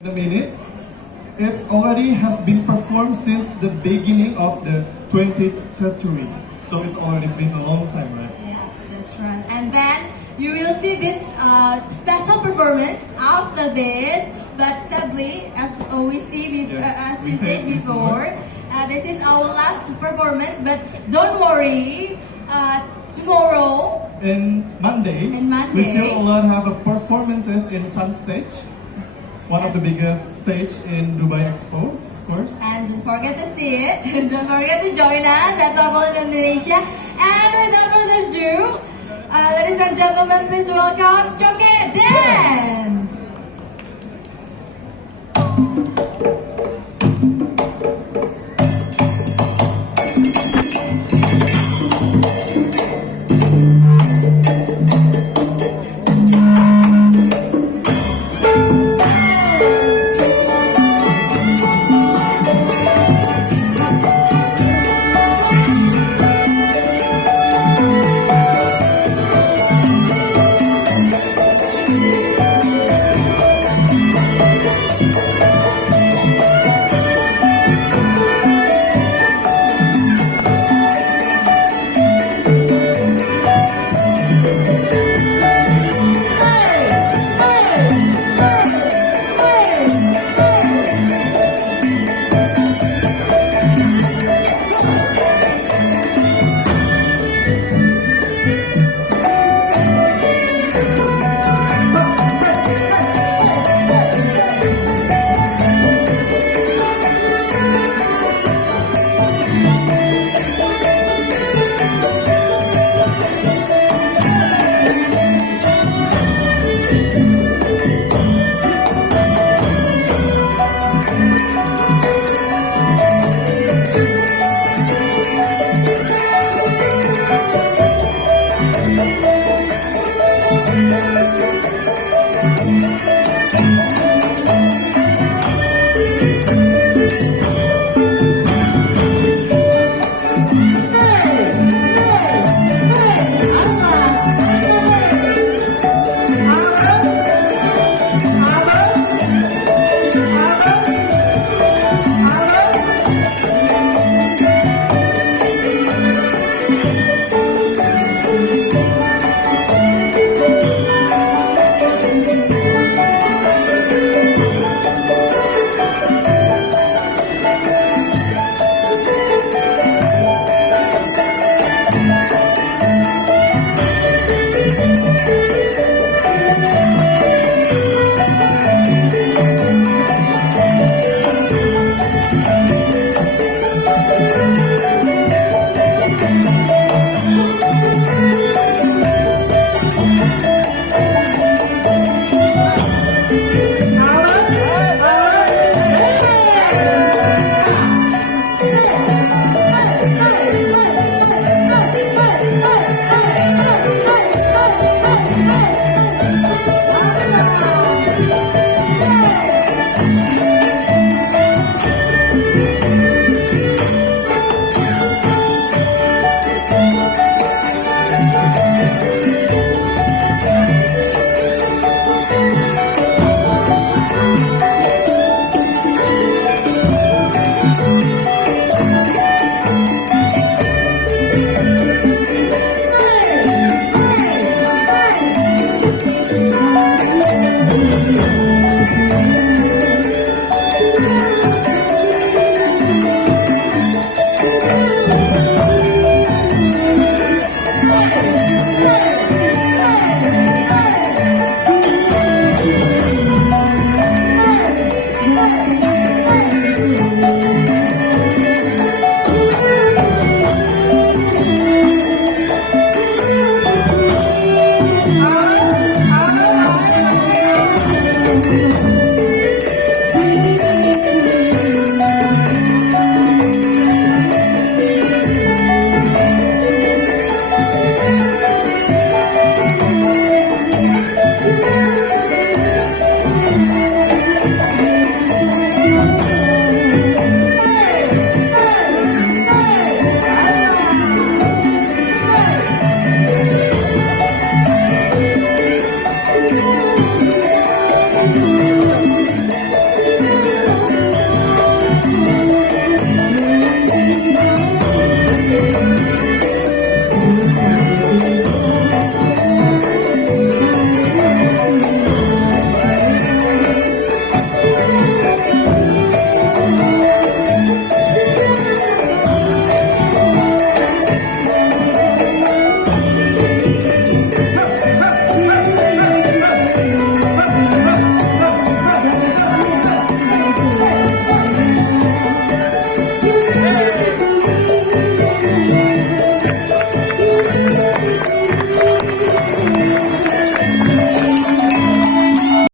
The minute. It's already has been performed since the beginning of the 20th century. So it's already been a long time, right? Yes, that's right. And then you will see this special performance after this. But sadly, as we said before, this is our last performance. But don't worry, tomorrow And Monday, we still have a performances in Sun Stage, one of the biggest stage in Dubai Expo, of course. And don't forget to see it. Don't forget to join us at Level Indonesia. And without further ado, ladies and gentlemen, please welcome Cokek Dance.